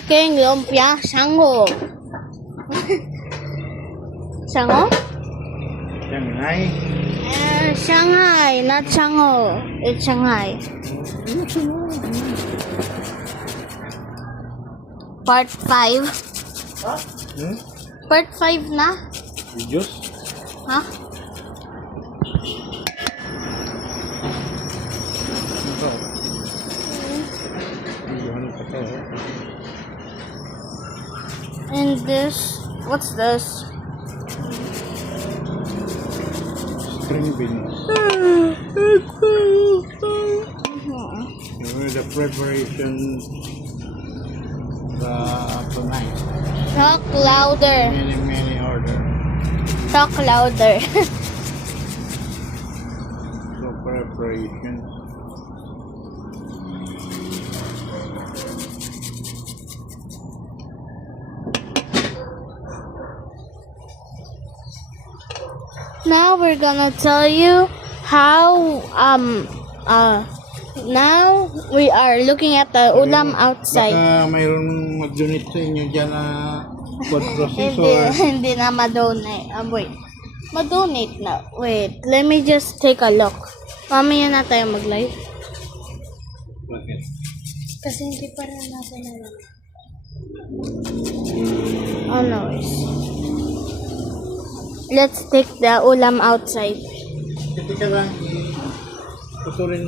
making lumpia sango. Sango? Shanghai. Shanghai, not sango. It's Shanghai. Part 5. Hmm? Part 5 na? Videos? Ha? Ito. Ano pa to? And this, what's this? String beans. The preparation tonight. Talk louder. Many order. Talk louder. So preparation. Now we're gonna tell you how now we are looking at the ulam outside. Baka mayroon mag-donate sa inyo dyan na food Hindi, processor. hindi na ma-donate. Wait. Ma-donate na. Wait, let me just take a look. Mamaya na tayo mag-live. Bakit? Kasi hindi pa rin natin alam. Oh no. Let's take the ulam outside. Kasi ka lang, putulin